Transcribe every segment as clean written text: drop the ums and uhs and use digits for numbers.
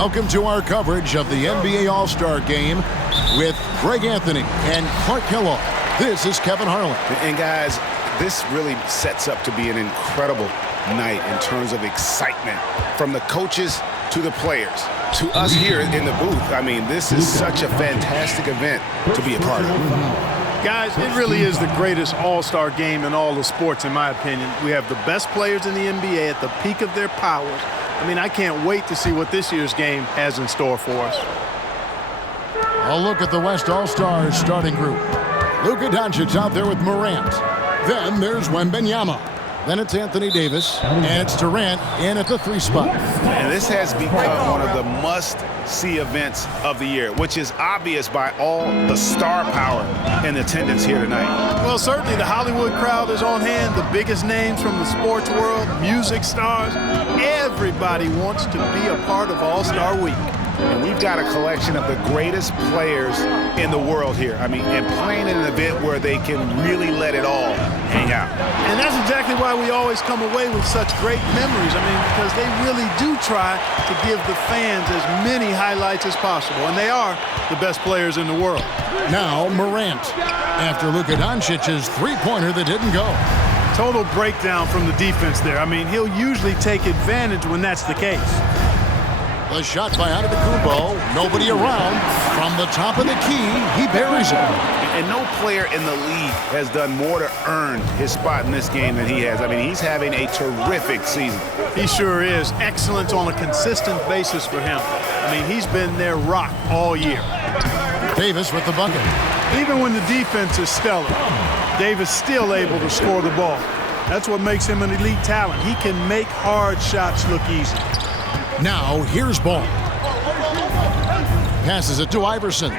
Welcome to our coverage of the NBA All-Star Game with Greg Anthony and Clark Kellogg. This is Kevin Harlan. And guys, this really sets up to be an incredible night in terms of excitement from the coaches to the players to us here in the booth. I mean, this is such a fantastic event to be a part of. Guys, it really is the greatest all-star game in all the sports, in my opinion. We have the best players in the NBA at the peak of their powers. I mean, I can't wait to see what this year's game has in store for us. A look at the West All-Stars starting group. Luka Doncic out there with Morant. Then there's Wembanyama. Then it's Anthony Davis, and it's Durant in at the 3 spot. And this has become one of the must-see events of the year, which is obvious by all the star power in attendance here tonight. Well, certainly the Hollywood crowd is on hand, the biggest names from the sports world, music stars. Everybody wants to be a part of All-Star Week. And we've got a collection of the greatest players in the world here. I mean, and playing in an event where they can really let it all hang out. And that's exactly why we always come away with such great memories. I mean, because they really do try to give the fans as many highlights as possible. And they are the best players in the world. Now Morant, after Luka Doncic's three-pointer that didn't go. Total breakdown from the defense there. I mean, he'll usually take advantage when that's the case. The shot by Antetokounmpo, nobody around. From the top of the key, he buries it. And no player in the league has done more to earn his spot in this game than he has. I mean, he's having a terrific season. He sure is. Excellence on a consistent basis for him. I mean, he's been their rock all year. Davis with the bucket. Even when the defense is stellar, Davis still able to score the ball. That's what makes him an elite talent. He can make hard shots look easy. Now, here's Ball. Passes it to Iverson.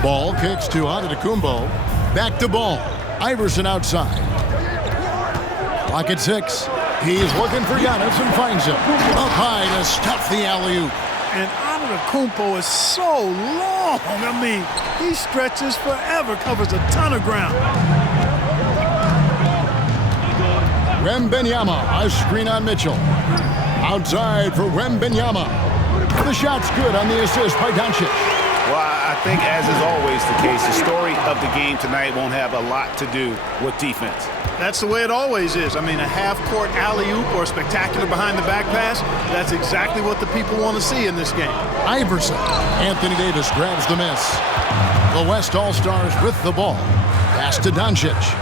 Ball kicks to Antetokounmpo. Back to Ball. Iverson outside. Clock at 6. He's looking for Giannis and finds him. Up high to stuff the alley-oop. And Antetokounmpo is so long. I mean, he stretches forever, covers a ton of ground. Wembanyama, a screen on Mitchell. Outside for Wembanyama. The shot's good on the assist by Doncic. Well, I think, as is always the case, the story of the game tonight won't have a lot to do with defense. That's the way it always is. I mean, a half-court alley-oop or spectacular behind-the-back pass, that's exactly what the people want to see in this game. Iverson. Anthony Davis grabs the miss. The West All-Stars with the ball. Pass to Doncic.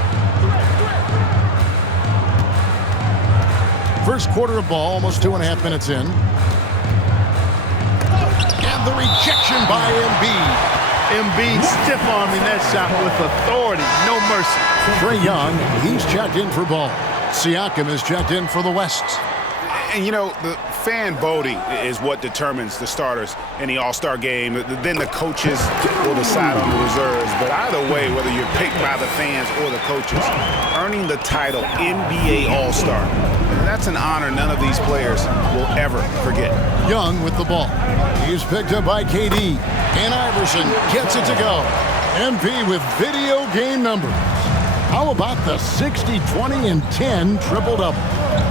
First quarter of ball, almost 2.5 minutes in. And the rejection by Embiid. Embiid stiff-arming that shot with authority. No mercy. Trae Young, he's checked in for Ball. Siakam is checked in for the West. And, you know, the fan voting is what determines the starters in the All-Star game. Then the coaches will decide on the reserves. But either way, whether you're picked by the fans or the coaches, earning the title NBA All-Star, that's an honor none of these players will ever forget. Young with the ball. He's picked up by KD. And Iverson gets it to go. MP with video game numbers. How about the 60, 20, and 10 triple-double?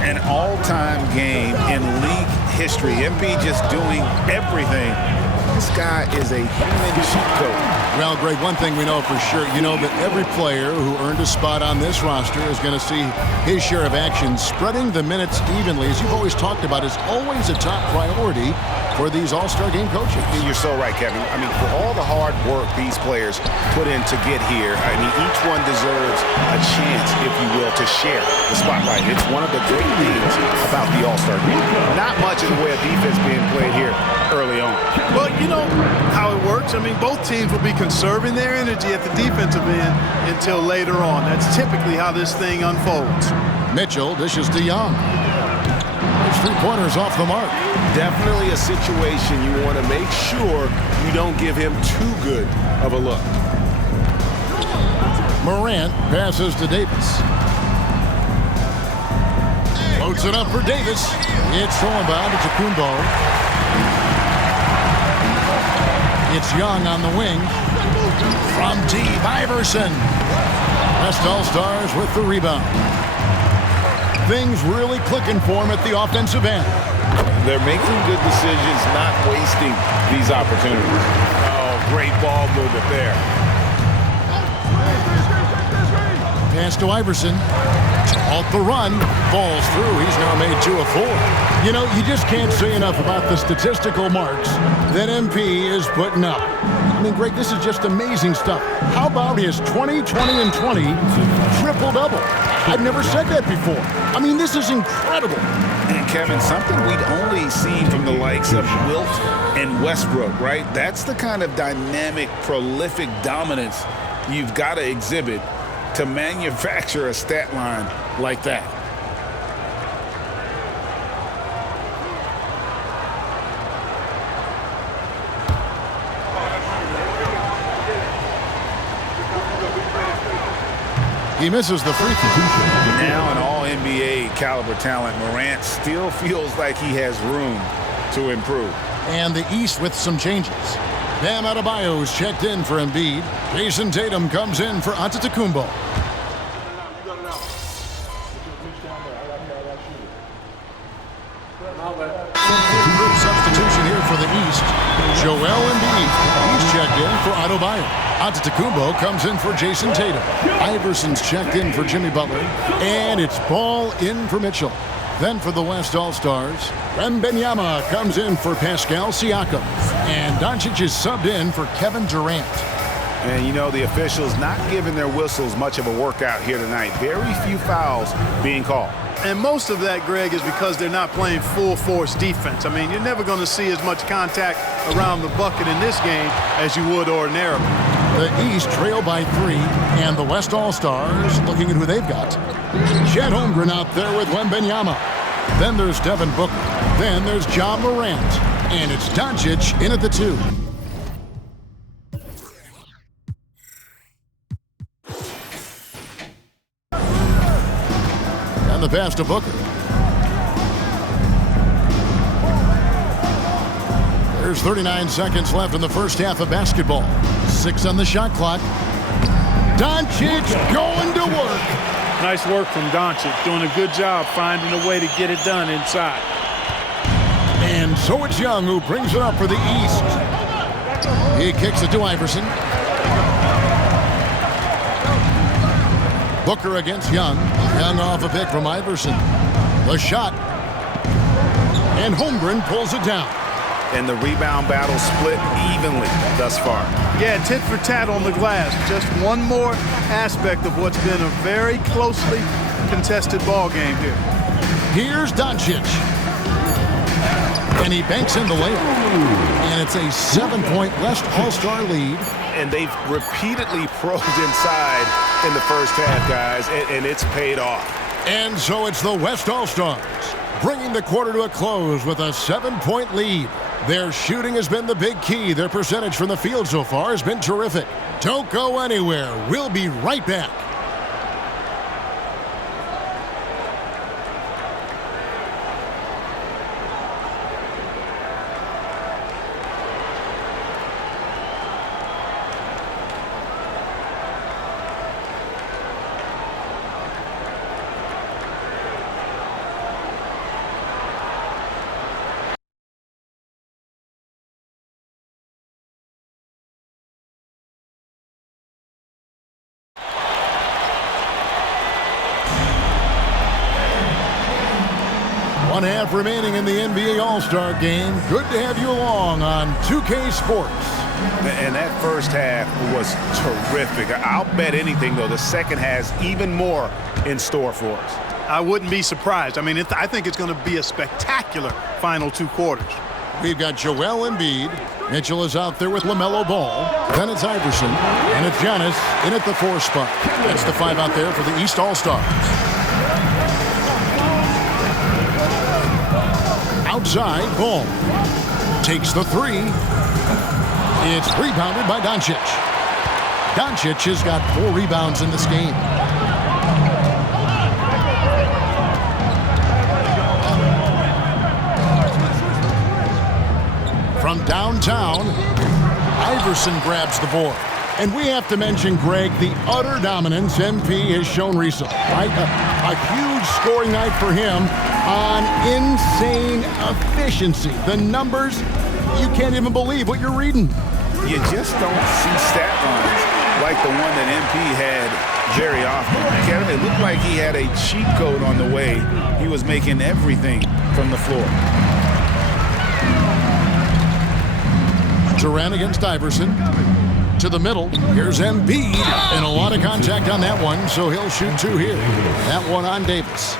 An all-time game in league history. MP just doing everything. This guy is a human cheat code. Well, Greg, one thing we know for sure, you know that every player who earned a spot on this roster is going to see his share of action. Spreading the minutes evenly, as you've always talked about, is always a top priority for these All-Star Game coaches. You're so right, Kevin. I mean, for all the hard work these players put in to get here, I mean, each one deserves a chance, if you will, to share the spotlight. It's one of the great things about the All-Star Game. Not much in the way of defense being played here early on. Well, you know how it works. I mean, both teams will be conserving their energy at the defensive end until later on. That's typically how this thing unfolds. Mitchell dishes to Young. There's 3 pointers off the mark. Definitely a situation you want to make sure you don't give him too good of a look. Morant passes to Davis. Floats it up for Davis. It's thrown by Antetokounmpo. It's Young on the wing. From deep, Iverson. West All-Stars with the rebound. Things really clicking for him at the offensive end. They're making good decisions, not wasting these opportunities. Oh, great ball movement there. Pass to Iverson. To halt the run. Falls through. He's now made 2 of 4. You know, you just can't say enough about the statistical marks that MP is putting up. I mean, Greg, this is just amazing stuff. How about his 20, 20, and 20 triple-double? I've never said that before. I mean, this is incredible. And Kevin, something we'd only seen from the likes of Wilt and Westbrook, right? That's the kind of dynamic, prolific dominance you've got to exhibit to manufacture a stat line like that. He misses the free throw. Now an all-NBA caliber talent, Morant still feels like he has room to improve. And the East with some changes. Bam Adebayo is checked in for Embiid. Jason Tatum comes in for Antetokounmpo. Substitution here for the East. Joel Embiid. He's checked in for Adebayo. Antetokounmpo comes in for Jason Tatum. Iverson's checked in for Jimmy Butler. And it's ball in for Mitchell. Then for the West All-Stars, Wembanyama comes in for Pascal Siakam. And Doncic is subbed in for Kevin Durant. And, you know, the officials not giving their whistles much of a workout here tonight. Very few fouls being called. And most of that, Greg, is because they're not playing full-force defense. I mean, you're never going to see as much contact around the bucket in this game as you would ordinarily. The East trail by 3, and the West All-Stars looking at who they've got. Chet Holmgren out there with Wembanyama. Then there's Devin Booker. Then there's Ja Morant. And it's Doncic in at the 2. And the pass to Booker. There's 39 seconds left in the first half of basketball. 6 on the shot clock. Doncic going to work. Nice work from Doncic, doing a good job finding a way to get it done inside. And so it's Young who brings it up for the East. He kicks it to Iverson. Booker against Young. Young off a pick from Iverson. The shot. And Holmgren pulls it down. And the rebound battle split evenly thus far. Yeah, tit for tat on the glass. Just one more aspect of what's been a very closely contested ball game here. Here's Doncic. And he banks in the layup. And it's a 7-point West All-Star lead. And they've repeatedly probed inside in the first half, guys, and it's paid off. And so it's the West All-Stars bringing the quarter to a close with a 7-point lead. Their shooting has been the big key. Their percentage from the field so far has been terrific. Don't go anywhere. We'll be right back. One half remaining in the NBA All-Star Game. Good to have you along on 2K Sports. And that first half was terrific. I'll bet anything, though, the second has even more in store for us. I wouldn't be surprised. I mean, I think it's going to be a spectacular final 2 quarters. We've got Joel Embiid. Mitchell is out there with LaMelo Ball. Then it's Iverson. And it's Giannis in at the 4 spot. That's the 5 out there for the East All-Stars. Outside, Ball takes the 3. It's rebounded by Doncic. Doncic has got 4 rebounds in this game. From downtown, Iverson grabs the board. And we have to mention, Greg, the utter dominance MP has shown recently. Right? A huge scoring night for him on insane efficiency. The numbers, you can't even believe what you're reading. You just don't see stat lines like the one that MP had very often. Kevin, it looked like he had a cheat code on the way. He was making everything from the floor. Durant against Iverson. To the middle. Here's Embiid. And a lot of contact on that one, so he'll shoot 2 here. That one on Davis.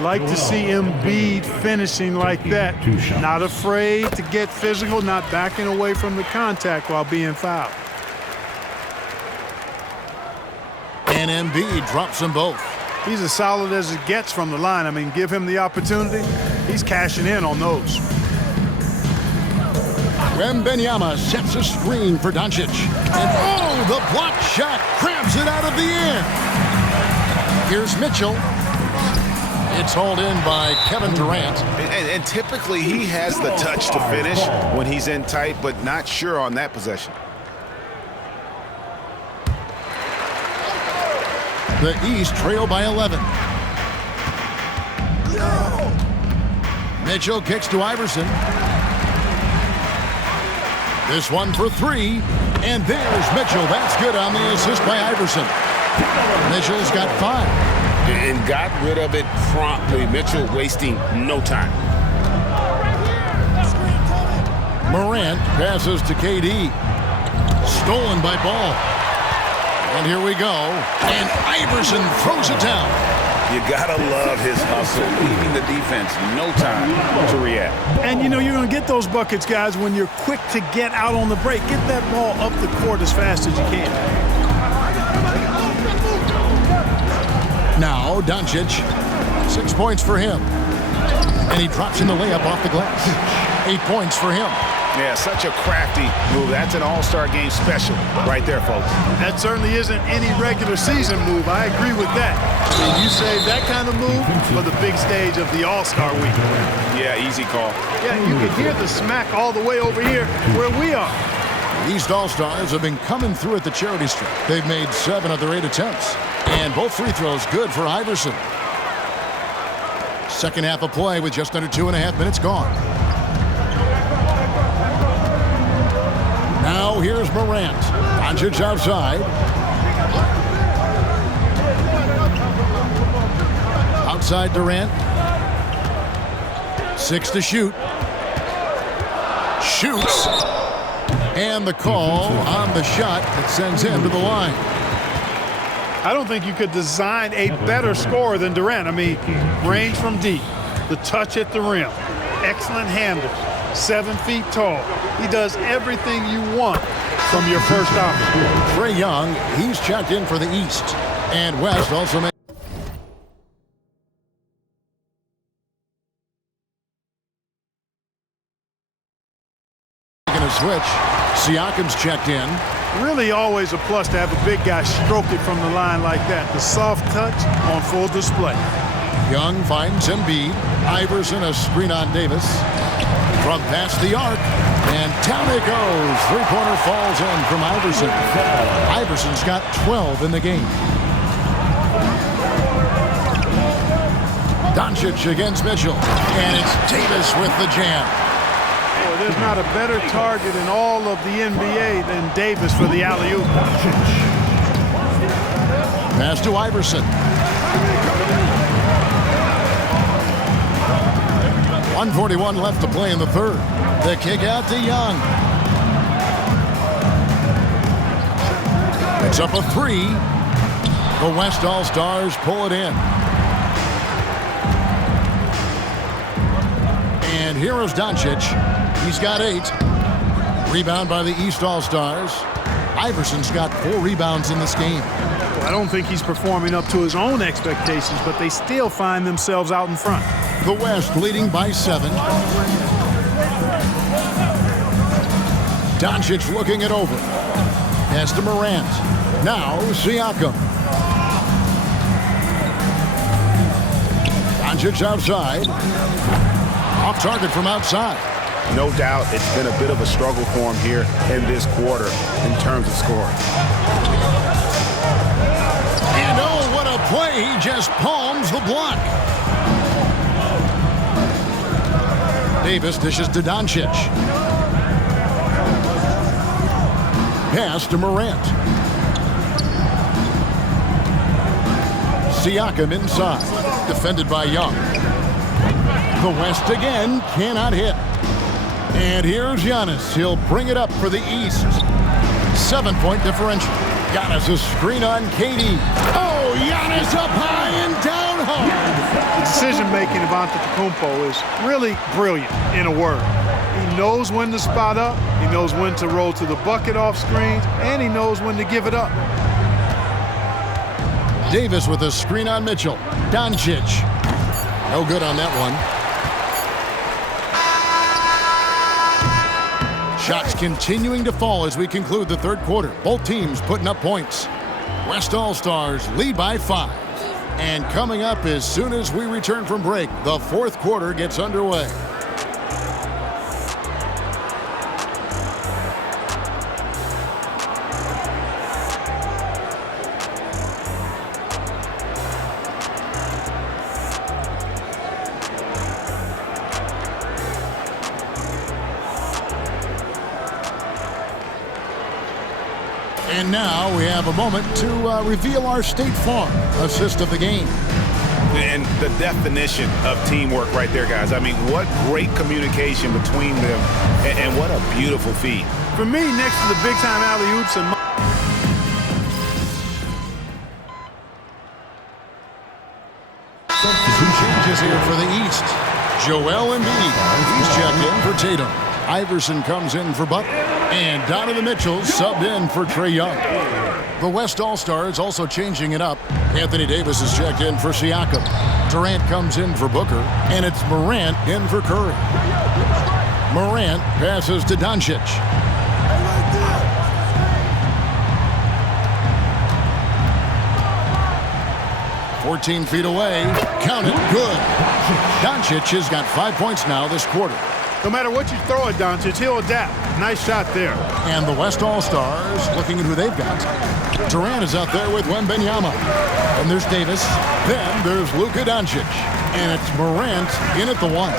Like to see Embiid finishing like that. Not afraid to get physical, not backing away from the contact while being fouled. And Embiid drops them both. He's as solid as it gets from the line. I mean, give him the opportunity. He's cashing in on those. Wembanyama sets a screen for Doncic. And the block shot grabs it out of the air. Here's Mitchell. It's hauled in by Kevin Durant. And typically he has the touch to finish when he's in tight, but not sure on that possession. The East trail by 11. Mitchell kicks to Iverson. This one for 3. And there's Mitchell. That's good on the assist by Iverson. Mitchell's got 5. And got rid of it promptly. Mitchell wasting no time. Morant passes to KD. Stolen by Ball. And here we go. And Iverson throws it down. You gotta love his hustle, leaving the defense no time to react. And you know you're going to get those buckets, guys, when you're quick to get out on the break. Get that ball up the court as fast as you can. Now Doncic, 6 points for him. And he drops in the layup off the glass. 8 points for him. Yeah, such a crafty move. That's an all-star game special right there, folks. That certainly isn't any regular season move. I agree with that. And you save that kind of move for the big stage of the All-Star week. Yeah, easy call. Yeah, you can hear the smack all the way over here where we are. These All-Stars have been coming through at the charity stripe. They've made 7 of their 8 attempts. And both free throws good for Iverson. Second half of play with just under 2.5 minutes gone. Now here's Morant. Doncic outside. Outside Durant. 6 to shoot. Shoots. And the call on the shot that sends him to the line. I don't think you could design a better scorer than Durant. I mean, range from deep, the touch at the rim, excellent handle, 7 feet tall. He does everything you want from your first option. Trae Young, he's checked in for the East. And West also makes a switch. Siakam's checked in. Really always a plus to have a big guy stroke it from the line like that. The soft touch on full display. Young finds Embiid. Iverson a screen on Davis. From past the arc. And down it goes. Three-pointer falls in from Iverson. Iverson's got 12 in the game. Doncic against Mitchell. And it's Davis with the jam. There's not a better target in all of the NBA than Davis for the alley-oop. Pass to Iverson. 1:41 left to play in the third. The kick out to Young. It's up a 3. The West All-Stars pull it in. And here is Doncic. He's got 8. Rebound by the East All-Stars. Iverson's got 4 rebounds in this game. I don't think he's performing up to his own expectations, but they still find themselves out in front. The West leading by 7. Doncic looking it over. Pass to Morant. Now Siakam. Doncic outside. Off target from outside. No doubt it's been a bit of a struggle for him here in this quarter in terms of scoring. And oh, what a play. He just palms the block. Davis dishes to Doncic. Pass to Morant. Siakam inside. Defended by Young. The West again cannot hit. And here's Giannis. He'll bring it up for the East. 7-point differential. Giannis a screen on KD. Oh, Giannis up high and down hard. The decision-making of Antetokounmpo is really brilliant, in a word. He knows when to spot up, he knows when to roll to the bucket off screens, and he knows when to give it up. Davis with a screen on Mitchell. Doncic. No good on that one. Shots continuing to fall as we conclude the third quarter. Both teams putting up points. West All-Stars lead by 5. And coming up as soon as we return from break, the fourth quarter gets underway. And now we have a moment to reveal our State Farm assist of the game. And the definition of teamwork right there, guys. I mean, what great communication between them, and what a beautiful feed. For me, next to the big-time alley-oops and Some changes here for the East. Joel Embiid, he's checked in for Tatum. Iverson comes in for Butler. And Donovan Mitchell subbed in for Trae Young. The West All-Stars also changing it up. Anthony Davis is checked in for Siakam. Durant comes in for Booker. And it's Morant in for Curry. Morant passes to Doncic. 14 feet away. Count it. Good. Doncic has got 5 points now this quarter. no matter what you throw at Doncic, he'll adapt. Nice shot there. And the West All-Stars looking at who they've got. Durant is out there with Wembanyama. And there's Davis. Then there's Luka Doncic. And it's Morant in at the one.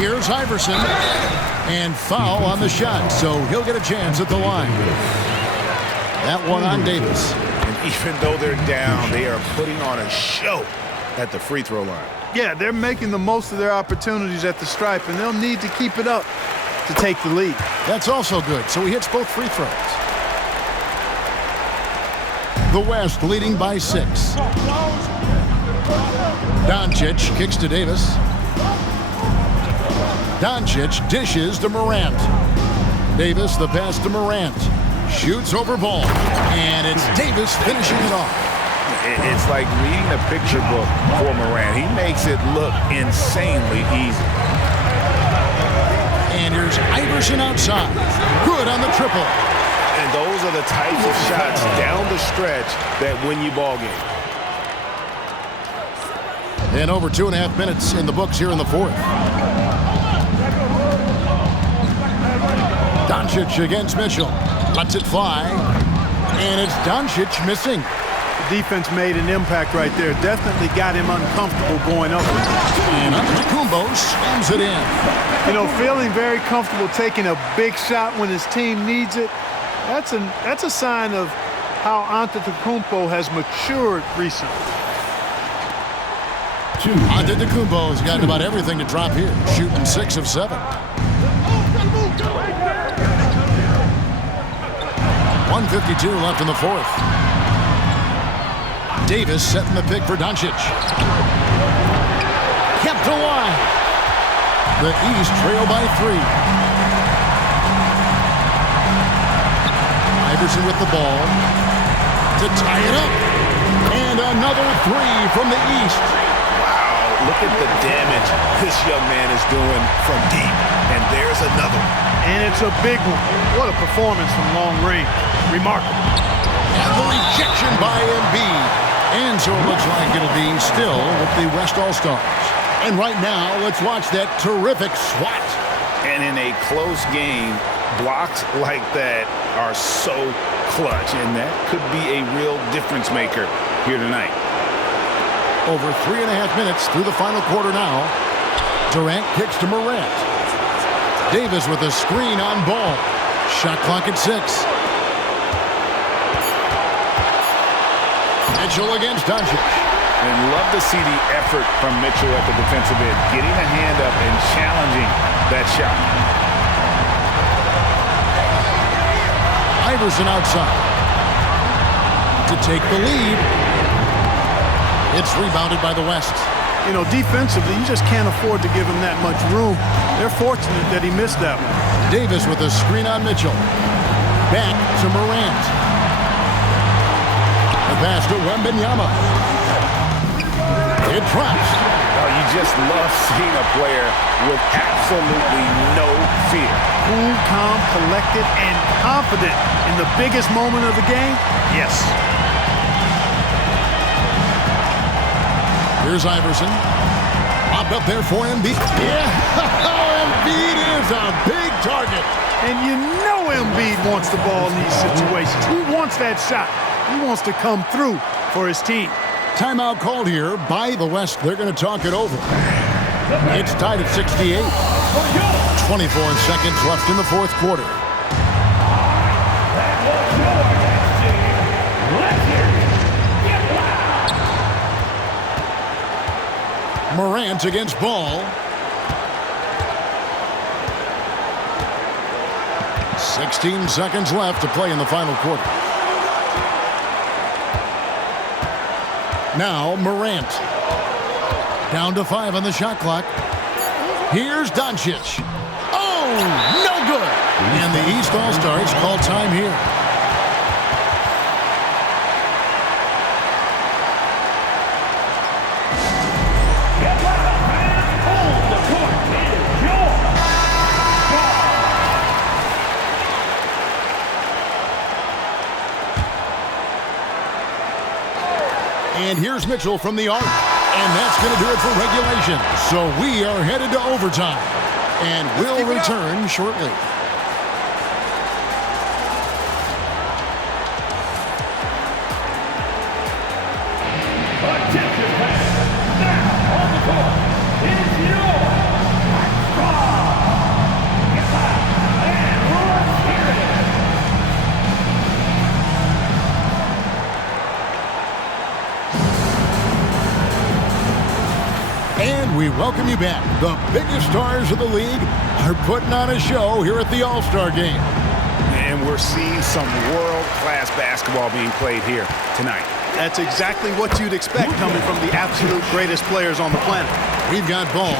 Here's Iverson. And foul on the shot, so he'll get a chance at the line. That one on Davis. And even though they're down, they are putting on a show at the free throw line. Yeah, they're making the most of their opportunities at the stripe, and they'll need to keep it up to take the lead. That's also good, so he hits both free throws. The West leading by 6. Doncic kicks to Davis. Doncic dishes to Morant. Davis the pass to Morant. Shoots over ball. And it's Davis finishing it off. It's like reading a picture book for Morant. He makes it look insanely easy. And here's Iverson outside. Good on the triple. And those are the types of shots down the stretch that win you ball games. And over 2.5 minutes in the books here in the fourth. Doncic against Mitchell. Lets it fly. And it's Doncic missing. The defense made an impact right there. Definitely got him uncomfortable going up. And Antetokounmpo slams it in. You know, feeling very comfortable taking a big shot when his team needs it. That's a sign of how Antetokounmpo has matured recently. Antetokounmpo's gotten about everything to drop here, shooting 6 of 7. 1:52 left in the fourth. Davis setting the pick for Doncic. Kept alive. The East trail by 3. Iverson with the ball to tie it up. And another 3 from the East. Look at the damage this young man is doing from deep. And there's another one. And it's a big one. What a performance from long range. Remarkable. And the rejection by Embiid. And so it looks like it'll be still with the West All-Stars. And right now, let's watch that terrific swat. And in a close game, blocks like that are so clutch. And that could be a real difference maker here tonight. Over 3.5 minutes through the final quarter now. Durant kicks to Morant. Davis with a screen on Ball. Shot clock at 6. Mitchell against Doncic. And love to see the effort from Mitchell at the defensive end, getting a hand up and challenging that shot. Iverson outside to take the lead. It's rebounded by the West. You know, defensively, you just can't afford to give him that much room. They're fortunate that he missed that one. Davis with a screen on Mitchell. Back to Morant. The pass to Wembanyama. It drops. Oh, you just love seeing a player with absolutely no fear. Cool, calm, collected, and confident in the biggest moment of the game? Yes. Here's Iverson. Popped up there for Embiid. Yeah, Embiid is a big target. And you know Embiid wants the ball in these situations. He wants that shot. He wants to come through for his team. Timeout called here by the West. They're going to talk it over. It's tied at 68. 24 seconds left in the fourth quarter. Morant against Ball. 16 seconds left to play in the final quarter. Now Morant. Down to 5 on the shot clock. Here's Doncic. Oh, no good. And the East All-Stars call time here. And here's Mitchell from the arc. And that's going to do it for regulation. So we are headed to overtime. And we'll return shortly. And we welcome you back. The biggest stars of the league are putting on a show here at the All-Star Game. And we're seeing some world-class basketball being played here tonight. That's exactly what you'd expect coming from the absolute greatest players on the planet. We've got Ball.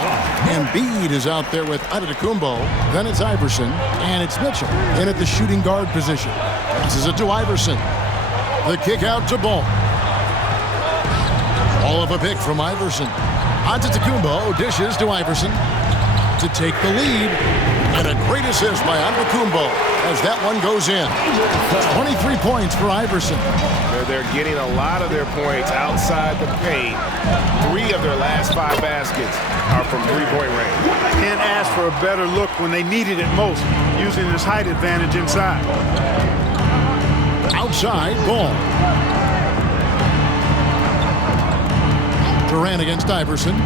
Embiid is out there with Antetokounmpo. Then it's Iverson. And it's Mitchell in at the shooting guard position. Passes it to Iverson. The kick out to Ball. All of a pick from Iverson. Antetokounmpo dishes to Iverson to take the lead. And a great assist by Antetokounmpo as that one goes in. 23 points for Iverson. They're getting a lot of their points outside the paint. 3 of their last 5 baskets are from three-point range. Can't ask for a better look when they needed it most, using his height advantage inside. Outside, Ball. Durant against Iverson.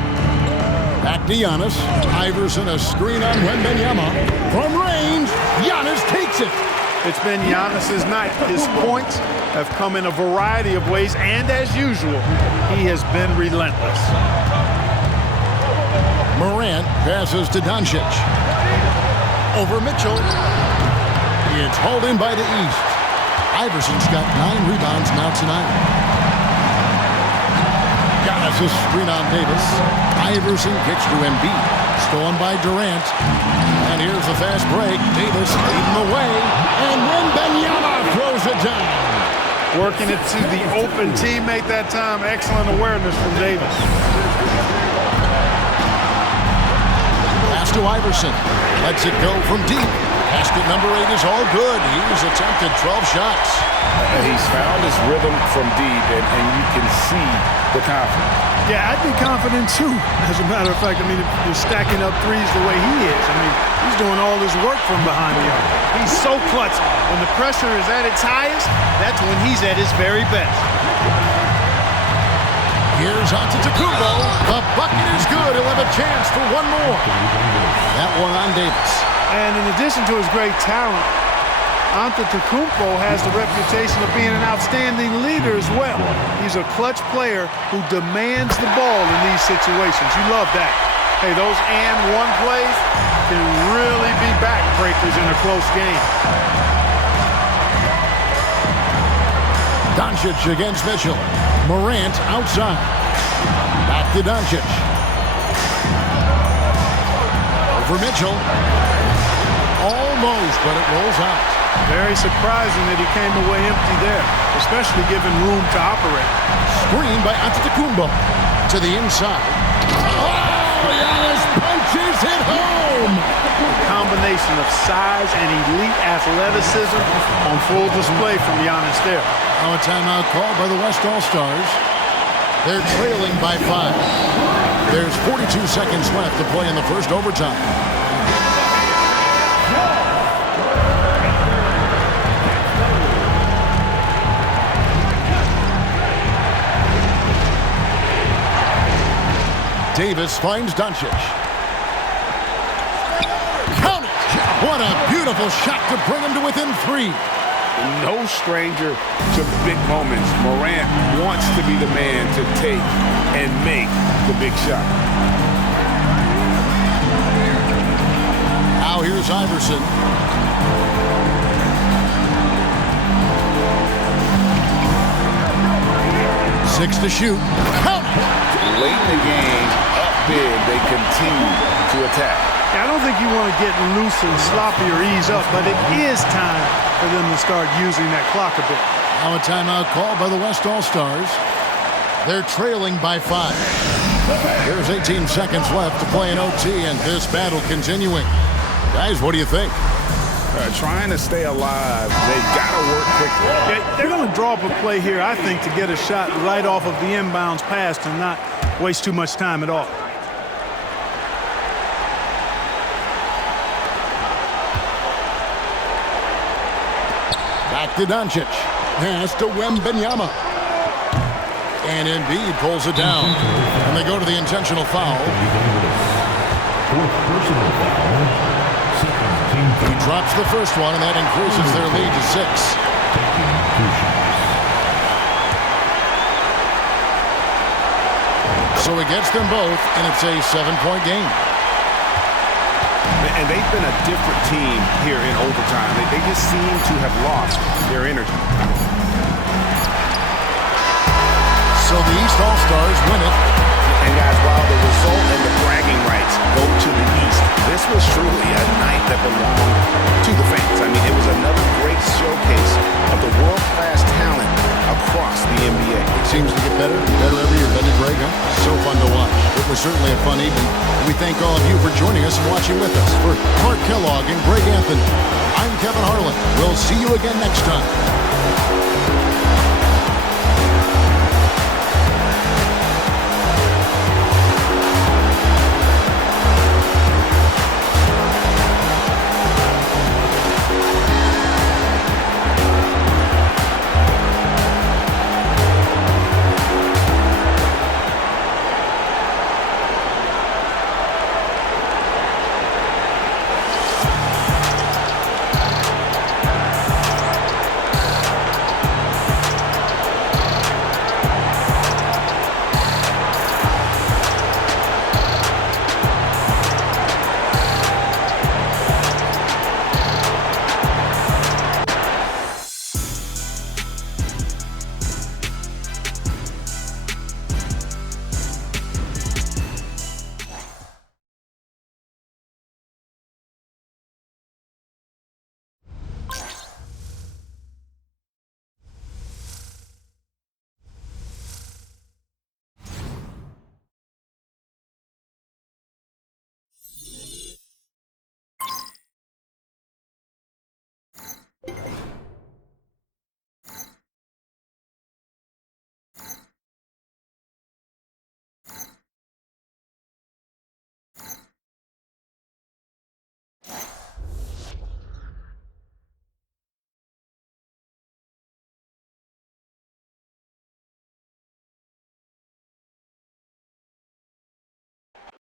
Back to Giannis. Iverson, a screen on Wembanyama. From range, Giannis takes it. It's been Giannis's night. His points have come in a variety of ways, and as usual, he has been relentless. Morant passes to Doncic. Over Mitchell. It's hauled in by the East. Iverson's got 9 rebounds now tonight. Giannis a screen on Davis. Iverson kicks to Embiid. Stolen by Durant. And here's the fast break. Davis leading the way. And Wembanyama throws it down. Working it to the open teammate that time. Excellent awareness from Davis. Pass to Iverson. Lets it go from deep. Basket number 8 is all good. He's attempted 12 shots. He's found his rhythm from deep, and you can see the confidence. Yeah, I'd be confident too. As a matter of fact, I mean, if you're stacking up threes the way he is, I mean, he's doing all this work from behind the arc. He's so clutch. When the pressure is at its highest, that's when he's at his very best. Here's Antetokounmpo. The bucket is good. He'll have a chance for one more. That one on Davis. And in addition to his great talent, Antetokounmpo has the reputation of being an outstanding leader as well. He's a clutch player who demands the ball in these situations. You love that. Hey, those and one plays can really be backbreakers in a close game. Doncic against Mitchell. Morant outside. Back to Doncic. Over Mitchell. Almost, but it rolls out. Very surprising that he came away empty there, especially given room to operate. Screen by Antetokounmpo. To the inside. Oh, Giannis punches it home. A combination of size and elite athleticism on full display from Giannis there. Now a timeout called by the West All-Stars. They're trailing by 5. There's 42 seconds left to play in the first overtime. Davis finds Doncic. Count it! What a beautiful shot to bring him to within 3. No stranger to big moments. Morant wants to be the man to take and make the big shot. Now here's Iverson. Six to shoot. Count it! Late in the game, up big, they continue to attack. I don't think you want to get loose and sloppy or ease up, but it is time for them to start using that clock a bit. Now a timeout called by the West All-Stars. They're trailing by 5. There's 18 seconds left to play in OT, and this battle continuing. Guys, what do you think? Trying to stay alive, they've got to work quickly. Yeah, they're going to draw up a play here, I think, to get a shot right off of the inbounds pass and not waste too much time at all. Back to Doncic. Pass to Wembanyama. And Embiid pulls it down. And they go to the intentional foul. He drops the first one, and that increases their lead to 6. So he gets them both, and it's a 7-point game. And they've been a different team here in overtime. They just seem to have lost their energy. So the East All-Stars win it. And guys, while the result and the bragging rights go to the East, this was truly a night that belonged to the fans. I mean, it was another great showcase of the world-class talent across the NBA. It seems to get better and better every year, doesn't it, Greg? So fun to watch. It was certainly a fun evening. We thank all of you for joining us and watching with us. For Clark Kellogg and Greg Anthony, I'm Kevin Harlan. We'll see you again next time.